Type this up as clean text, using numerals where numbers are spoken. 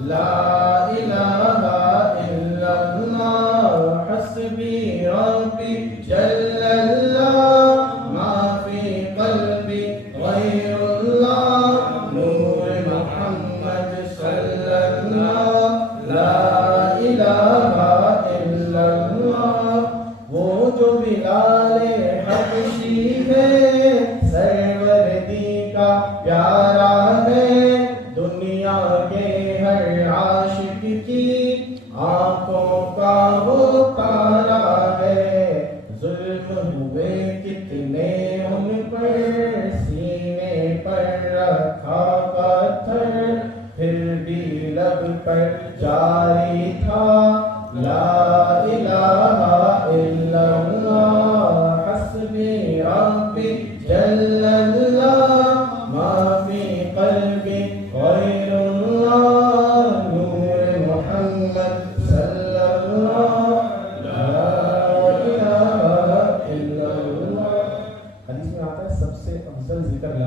لا الہ الا اللہ حسبی ربی جل اللہ ما فی قلبی غیر اللہ نور محمد صلی اللہ لا الہ الا اللہ وہ جو بلال حبشی ہے سروردی کا پیارا ہے دنیا کے ہر عاشق کی آنکھوں کا وہ تارا ہے ظلم ہوئے کتنے ان پر سینے پر رکھا پتھر پھر بھی لب پر جاری تھا لا الہ الا اللہ حسبی ربی جل اللہ ما فی قلبی غیر اللہ نور محمد صلی اللہ لا الہ الا اللہ حدیث میں آتا ہے سب سے افضل ذکر